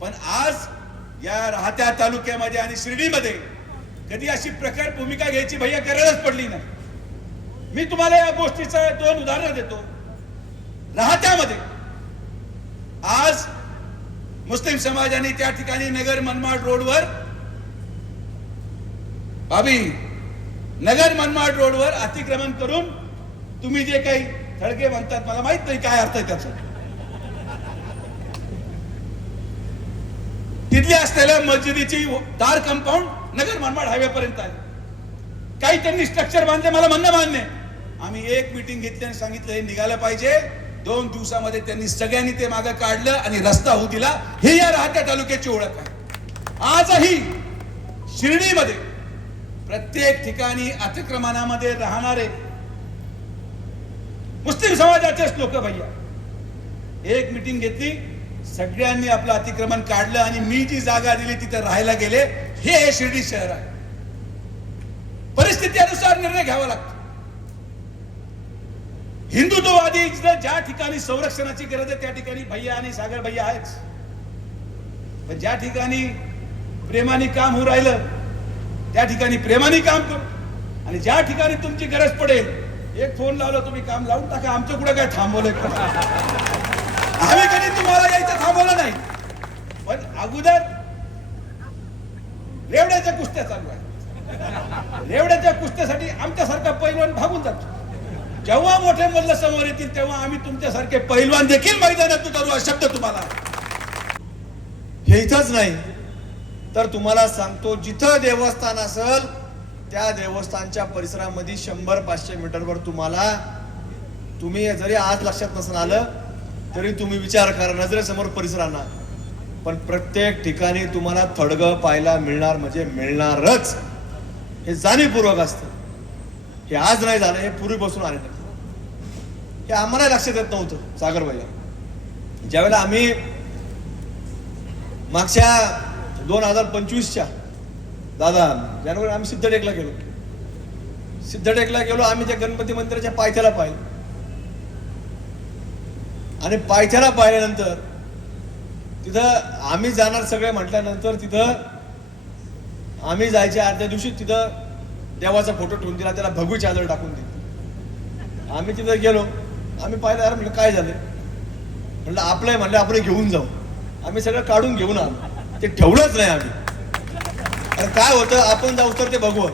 पण आज या राहत्या तालुक्यामध्ये आणि शिर्डीमध्ये कधी अशी प्रखर भूमिका घ्यायची भैया गरजच पडली नाही। मी तुम्हाला या गोष्टीचं 2 उदाहरणं देतो। राहत्यामध्ये आज मुस्लिम समाजाने त्या ठिकाणी नगर मनमाड रोडवर नगर मनमाड रोडवर अतिक्रमण करून तुम्ही जे काही थडगे म्हणतात, मला माहित नाही काय अर्थ आहे त्याचा, तिथले असलेल्या मस्जिदीची दार कंपाऊंड नगर मनमाड हायवे पर्यंत आहे। काही त्यांनी स्ट्रक्चर बांधले, मला म्हणणं मान्य। आम्ही एक मीटिंग घेतली आणि सांगितलं हे निघालं पाहिजे। 2 दिवसामध्ये त्यांनी सगळ्यांनी ते मागे काढलं आणि रस्ता होऊ दिला। हे या राहत्या तालुक्याची ओळख आहे। आजही शिर्डीमध्ये प्रत्येक ठिकाणी अतिक्रमणामध्ये राहणारे मुस्लिम समाजाचेच लोक भैया एक मीटिंग घेतली, सगळ्यांनी आपलं अतिक्रमण काढलं आणि मी जी जागा दिली तिथे राहायला गेले। हे शिर्डी शहर आहे। परिस्थितीनुसार निर्णय घ्यावा लागतो। हिंदुत्ववादी ज्या ठिकाणी संरक्षणाची गरज आहे त्या ठिकाणी भैया आणि सागर भैया आहेच, पण ज्या ठिकाणी प्रेमाने काम होऊ राहिलं त्या ठिकाणी प्रेमाने काम करू, आणि ज्या ठिकाणी तुमची गरज पडेल एक फोन लावला तुम्ही काम लावून टाका। आमचं कुठं काय थांबवलंय? आम्ही कधी तुम्हाला यायचं थांबवलं नाही, पण अगोदर रेवड्याच्या कुस्त्या चालू आहे। रेवड्याच्या कुस्त्यासाठी आमच्यासारखा पैलवान भागून जातो। जेव्हा मोठे मल्ल समोर येतील तेव्हा आम्ही तुमच्यासारखे पैलवान देखील मैदानात उतरू, हा शब्द तुम्हाला। हे इथंच नाही तर तुम्हाला सांगतो, जिथं देवस्थान असेल त्या देवस्थानच्या परिसरामध्ये 100-500 मीटरवर तुम्ही जरी आज लक्षात नसून आलं तरी तुम्ही विचार करा, नजरेसमोर परिसरांना, पण प्रत्येक ठिकाणी तुम्हाला थडगं पाहायला मिळणार म्हणजे मिळणारच। हे जाणीवपूर्वक असतं। हे आज नाही झालं, हे पूर्वीपासून आले। हे आम्हाला लक्षात येत नव्हतं सागर भैया। ज्यावेळेला आम्ही मागच्या 2025च्या जानेवारी आम्ही सिद्धटेकला गेलो। आम्ही त्या गणपती मंदिराच्या पायथ्याला पाहिलं आणि पायथ्याला पाहिल्यानंतर तिथं आम्ही जाणार सगळे म्हटल्यानंतर तिथं आम्ही जायच्या आदल्या दिवशी तिथं देवाचा फोटो ठेवून दिला, त्याला भगवी चादर टाकून दिली। आम्ही तिथं गेलो, आम्ही पाहिलं, अरे म्हटलं काय झालं? म्हटलं आपलं आहे, म्हटलं आपण घेऊन जाऊ। आम्ही सगळं काढून घेऊन आलो, ते ठेवलंच नाही आम्ही। आणि काय होतं, आपण जाऊ तर ते भगवत,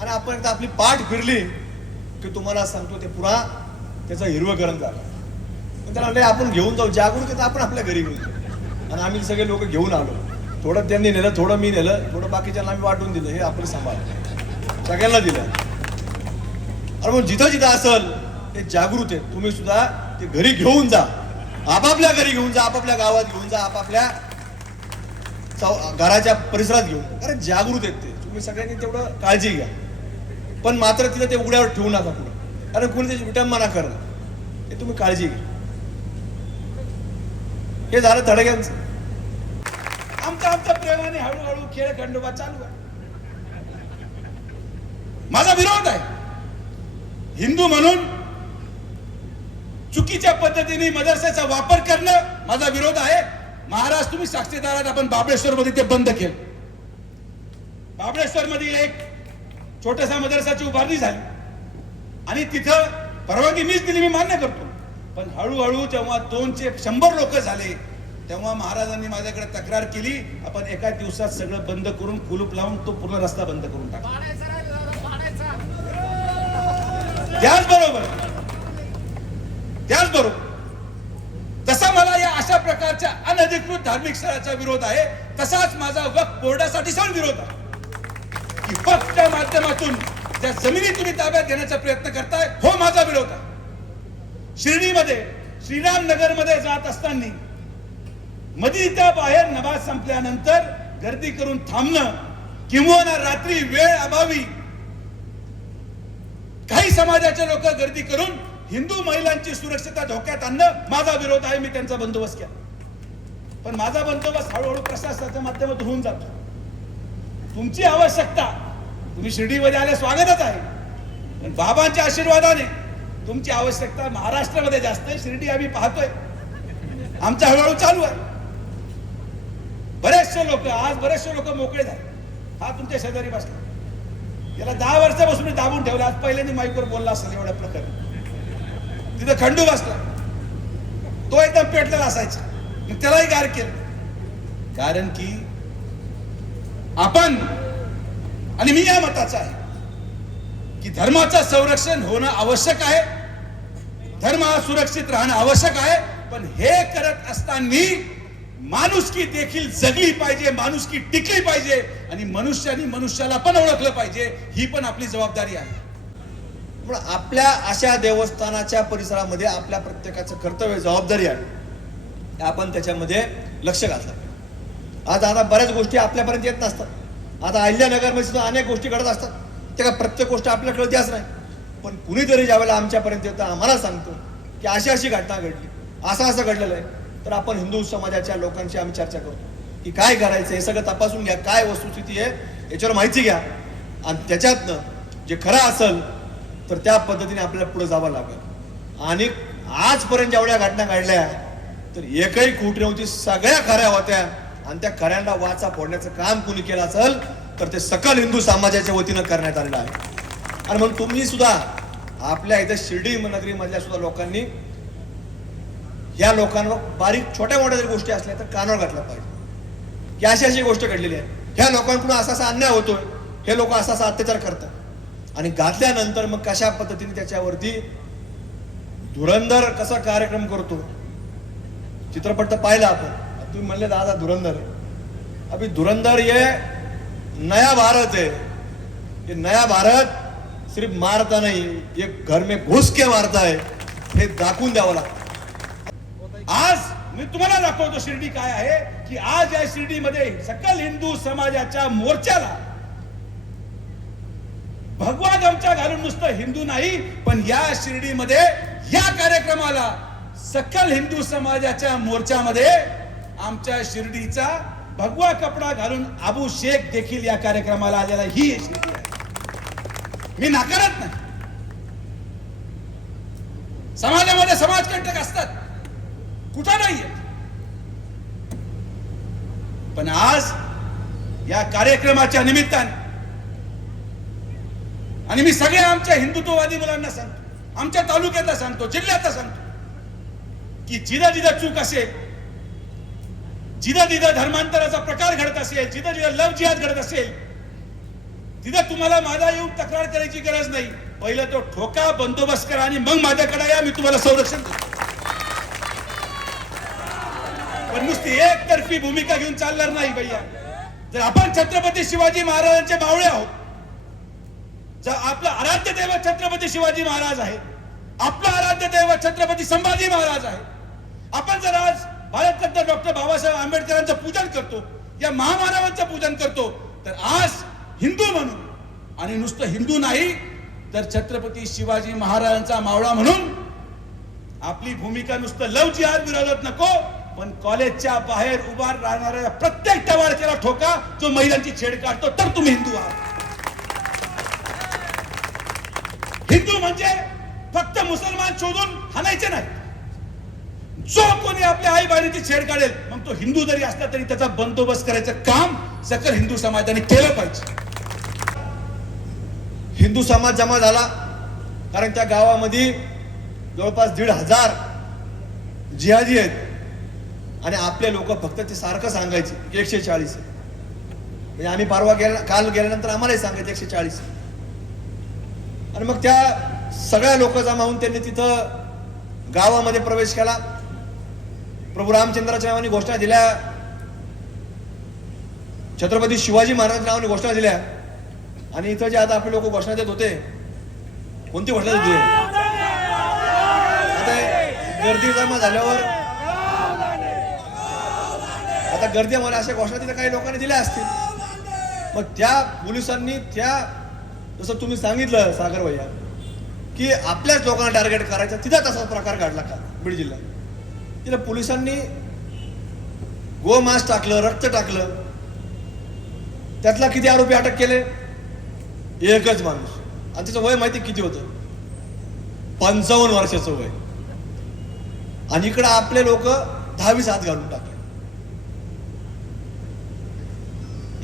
आणि आपण एकदा आपली पाठ फिरली की तुम्हाला सांगतो ते पुरा त्याचं हिरवंकरण झालं। त्याला म्हणले आपण घेऊन जाऊ, जागरूक आपण आपल्या घरी घेऊन जाऊ। आणि आम्ही सगळे लोक घेऊन आलो। थोडं त्यांनी नेलं, थोडं मी नेलं, थोडं बाकीच्यांना आम्ही वाटून दिलं। हे आपलं सांभाळ सगळ्यांना दिलं। अरे मग जिथं जिथं असेल ते जागृत आहे, तुम्ही सुद्धा ते घरी घेऊन जा, आपापल्या घरी घेऊन जा, आपापल्या गावात घेऊन जा, आपापल्या घराच्या परिसरात घेऊन। कारण जागृत आहेत ते, तुम्ही सगळ्यांनी तेवढं काळजी घ्या, पण मात्र तिथं ते उघड्यावर ठेवू नका पुढे, कारण कुणी त्याची विटंबना करणं, हे तुम्ही काळजी घ्या। हे झालं थडग्यांचं। आमचा प्रेमाने हळूहळू खेळ खंडोबा चालू आहे। माझा विरोध आहे, हिंदू म्हणून चुकीच्या पद्धतीने मदरसेचा वापर करणं माझा विरोध आहे। महाराज तुम्ही साक्षीदार आहात, आपण बाबळेश्वर मध्ये ते बंद केलं। बाबळेश्वर मध्ये एक छोटासा मदरसाची उभारणी झाली आणि तिथं परवानगी मीच दिली, मी मान्य करतो, पण हळूहळू जेव्हा 200 लोक झाले तेव्हा महाराजांनी माझ्याकडे तक्रार केली, आपण एका दिवसात सगळं बंद करून कुलूप लावून तो पूर्ण रस्ता बंद करून टाकला। त्याचबरोबर जसा मला या अशा प्रकारच्या अनधिकृत धार्मिक स्थळाचा विरोध आहे, तसाच माझा वक्फ बोर्डासाठी पण विरोध आहे की वक्फच्या माध्यमातून ज्या जमिनी तुम्ही ताब्यात घेण्याचा प्रयत्न करताय, हो माझा विरोध आहे। शिर्डीमध्ये श्रीराम नगर मध्ये जात असताना मस्जिदीच्या बाहेर नमाज संपल्यानंतर गर्दी करून थांबणं किंवा रात्री वेळ अभावी काही समाजाचे लोक गर्दी करून हिंदू महिलांची सुरक्षितता धोक्यात आणणं माझा विरोध आहे। मी त्यांचा बंदोबस्त केला, पण माझा बंदोबस्त हळूहळू प्रशासनाच्या माध्यमातून होऊन जातो। तुमची आवश्यकता, तुम्ही शिर्डीमध्ये आले स्वागतच आहे, पण बाबांच्या आशीर्वादाने तुमची आवश्यकता महाराष्ट्रामध्ये जास्त आहे। शिर्डी आम्ही पाहतोय, आमचा हळूहळू चालू आहे। बरेचसे लोक मोकळे झाले. हा तुमच्या शेजारी बसला, याला 10 वर्षापासून मी दाबून ठेवला. आज पहिल्यांदा माईकवर बोलला असेल एवढ्या प्रकारे. तिथं खंडू बसला, तो एकदम पेटलेला असायचा, मग त्यालाही गार केलं. कारण की आपण आणि मी या मताचा आहे की धर्माचं संरक्षण होणं आवश्यक आहे, धर्म हा सुरक्षित राहणं आवश्यक आहे. पण हे करत असताना माणुसकी देखील जगली पाहिजे, माणुसकी टिकली पाहिजे आणि मनुष्याने मनुष्याला पण ओळखलं पाहिजे. ही पण आपली जबाबदारी आहे. म्हणून आपल्या अशा देवस्थानाच्या परिसरामध्ये आपल्या प्रत्येकाचं कर्तव्य, जबाबदारी आहे, आपण त्याच्यामध्ये लक्ष घातलं. आज आता बऱ्याच गोष्टी आपल्यापर्यंत येत नसतात. आता अहिल्यानगरमध्ये सुद्धा अनेक गोष्टी घडत असतात, त्या प्रत्येक गोष्ट आपल्याला कळतेच नाही. पण कुणीतरी ज्यावेळेला आमच्यापर्यंत येतं, आम्हाला सांगतो की अशी घटना घडली, असं घडलेलं आहे, तर आपण हिंदू समाजाच्या लोकांशी आम्ही चर्चा करतो की काय करायचं, हे सगळं तपासून घ्या, काय वस्तुस्थिती आहे याच्यावर माहिती घ्या, आणि त्याच्यातनं जे खरं असेल तर त्या पद्धतीने आपल्याला पुढे जावं लागेल. आणि आजपर्यंत जेवढ्या घटना घडल्या तर एकही खोटी नव्हती, सगळ्या खऱ्या होत्या. आणि त्या खऱ्यांना वाचा फोडण्याचं काम कुणी केलं असेल तर ते सकल हिंदू समाजाच्या वतीनं करण्यात आलेलं आहे. आणि मग तुम्ही सुद्धा आपल्या इथे शिर्डी नगरी मधल्या सुद्धा लोकांनी या लोकांवर बारीक छोट्या मोठ्या जरी गोष्टी असल्या तर कानावर घातल्या पाहिजे की अशी गोष्ट घडलेली आहे, ह्या लोकांकडून असा अन्याय होतोय, हे लोक असा अत्याचार करतात. आणि घातल्यानंतर मग कशा पद्धतीने त्याच्यावरती धुरंधर कसा कार्यक्रम करतो. चित्रपट तर पाहिला आपण, तुम्ही म्हणले दादा धुरंधर, अभी धुरंधर ये नया भारत है. ये नया भारत सिर्फ मारता नहीं, ये घर में घुस के मारता है, हे दाखवून द्यावं लागतं. आज मी तुम्हाला दाखवतो शिर्डी काय आहे की आज या शिर्डीमध्ये सकल हिंदू समाजाच्या मोर्चाला भगवा गमछा घालून नुसतं हिंदू नाही, पण या शिर्डीमध्ये या कार्यक्रमाला सकल हिंदू समाजाच्या मोर्चामध्ये आमच्या शिर्डीचा भगवा कपडा घालून अबू शेख देखील या कार्यक्रमाला आलेला ही शिर्डी आहे. मी नाकारत नाही, समाजामध्ये समाजकंटक असतात, कुठं नाहीये. पण आज या कार्यक्रमाच्या निमित्ताने, आणि मी सगळ्या आमच्या हिंदुत्ववादी मुलांना सांगतो, आमच्या तालुक्यातला सांगतो, जिल्ह्यातला सांगतो की जिथं जिथं चूक असेल, जिथं जिथं धर्मांतराचा प्रकार घडत असेल, जिथं जिथं लव जिहाद घडत असेल, तिथं तुम्हाला माझा येऊन तक्रार करायची गरज नाही. पहिलं तो ठोका बंदोबस्त करा आणि मग माझ्याकडे या, मी तुम्हाला संरक्षण देतो. पण नुसती एकतर्फी भूमिका घेऊन चालणार नाही भैया. जर आपण छत्रपती शिवाजी महाराजांचे मावळे आहोत, जर आपलं आराध्य दैवत छत्रपती शिवाजी महाराज आहे, आपलं आराध्य दैवत छत्रपती संभाजी महाराज आहे, आपण जर आज भारतरत्न डॉक्टर बाबासाहेब आंबेडकरांचं पूजन करतो, या महामानवांचं पूजन करतो, तर आज हिंदू म्हणून, आणि नुसतं हिंदू नाही तर छत्रपती शिवाजी महाराजांचा मावळा म्हणून आपली भूमिका नुसतं लव जिहाद विरोधात नको, पण कॉलेजच्या बाहेर उभा राहणाऱ्या प्रत्येक टवाळक्याला ठोका जो महिलांची छेड काढतो, तर तुम्ही हिंदू आहात. हिंदू म्हणजे फक्त मुसलमान शोधून हाणायचे नाही. जो कोणी आपल्या आई बहिणीची छेड काढेल, मग तो हिंदू जरी असला तरी त्याचा बंदोबस्त करायचं काम सकल हिंदू समाजाने केलं पाहिजे. हिंदू समाज जमा झाला कारण त्या गावामध्ये जवळपास 1,500 जिहादी आहेत. आणि आपले लोक फक्त ते सारखं सांगायचे की 140 आहे. म्हणजे आम्ही काल गेल्यानंतर आम्हालाही सांगायचे 140. आणि मग त्या सगळ्या लोक जमा होऊन त्यांनी तिथं गावामध्ये प्रवेश केला. प्रभू रामचंद्राच्या नावाने घोषणा दिल्या, छत्रपती शिवाजी महाराजांच्या नावाने घोषणा दिल्या. आणि इथं जे आता आपले लोक घोषणा देत होते, कोणती घोषणा देत होते? आता गर्दी जमा झाल्यावर, आता गर्दीमध्ये अशा घोषणा तिथे काही लोकांनी दिल्या असतील. मग त्या पोलिसांनी त्या, जसं तुम्ही सांगितलं सागर भैया, की आपल्याच लोकांना टार्गेट करायचं, तिथं तसा प्रकार घडला का बीड जिल्ह्यात. तिथं पोलिसांनी गोमांस टाकलं, रक्त टाकलं. त्यातला किती आरोपी अटक केले? एकच माणूस. आणि त्याचं वय माहिती किती होतं? 55 वर्षाचं वय. आणि इकडं आपले लोक 10-20 हात घालून टाकले.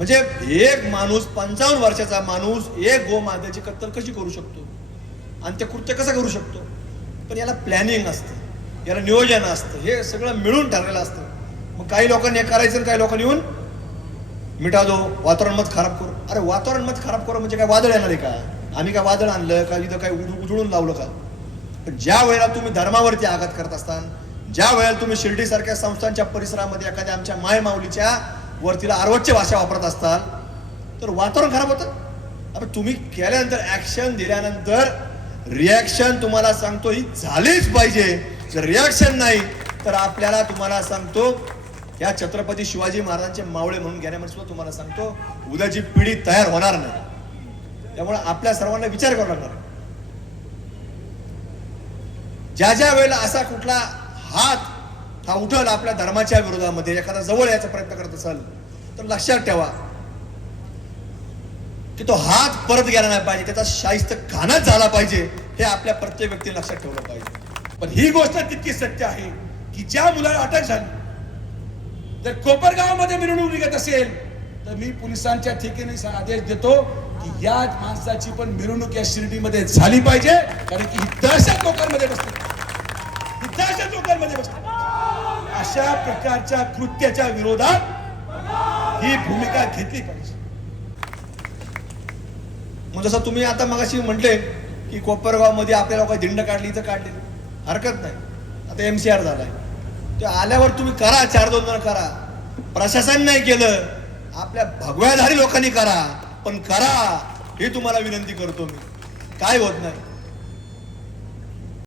म्हणजे एक माणूस 55 वर्षाचा माणूस एक गोमातेची कत्तल कशी करू शकतो आणि ते कृत्य कसं करू शकतो? पण याला प्लॅनिंग असतं, याला नियोजन असतं, हे सगळं मिळून ठरलेलं असतं. मग काही लोकांनी हे करायचं आणि काही लोकांनी येऊन मिटा दो, वातावरण मत खराब करू. अरे वातावरण मत खराब करू म्हणजे काय वादळ येणार आहे का? आम्ही काय वादळ आणलं का? इथं काय उजळून लावलं का? पण ज्या वेळेला तुम्ही धर्मावरती आघात करत असताना, ज्या वेळेला तुम्ही शिर्डी सारख्या संस्थांच्या परिसरामध्ये एखाद्या आमच्या मायमाऊलीच्या वरतीला अर्वच्य भाषा वापरत असताल तर वातावरण खराब होतं. आता तुम्ही केल्यानंतर ऍक्शन दिल्यानंतर रिॲक्शन तुम्हाला सांगतो ही झालीच पाहिजे. जर रिॲक्शन नाही तर आपल्याला तुम्हाला सांगतो या छत्रपती शिवाजी महाराजांचे मावळे म्हणून घेण्यामध्ये सुद्धा तुम्हाला सांगतो उद्याची पिढी तयार होणार नाही. त्यामुळे आपल्या सर्वांना विचार करावा लागणार. ज्या ज्या वेळेला असा कुठला हात हा उठल आपल्या धर्माच्या विरोधामध्ये, एखादा जवळ यायचा प्रयत्न करत असेल तर लक्षात ठेवा की तो हात परत गेला नाही पाहिजे, त्याचा शाहिस्त खानाच झाला पाहिजे. हे आपल्या प्रत्येक व्यक्तीने लक्षात ठेवलं पाहिजे. पण ही गोष्ट तितकी सत्य आहे की ज्या मुलाला अटक झाली, जर कोपरगावमध्ये मिरवणूक निघत असेल तर मी पोलिसांच्या ठिकाणी आदेश देतो की या माणसाची पण मिरवणूक या शिर्डीमध्ये झाली पाहिजे. कारण की ही दहशत लोकांमध्ये बसते, ही दहशत लोकांमध्ये बसते. अशा प्रकारच्या कृत्याच्या विरोधात ही भूमिका घेतली पाहिजे. मग जसं तुम्ही आता मगाशी म्हटले की कोपरगाव मध्ये आपल्या लोकांनी दिंड काढली तर काढली, हरकत नाही. आता MCR झालाय, ते आल्यावर तुम्ही करा, 4-2 जण करा. प्रशासन नाही केलं, आपल्या भगव्याधारी लोकांनी करा, पण करा. हे तुम्हाला विनंती करतो मी. काय होत नाही.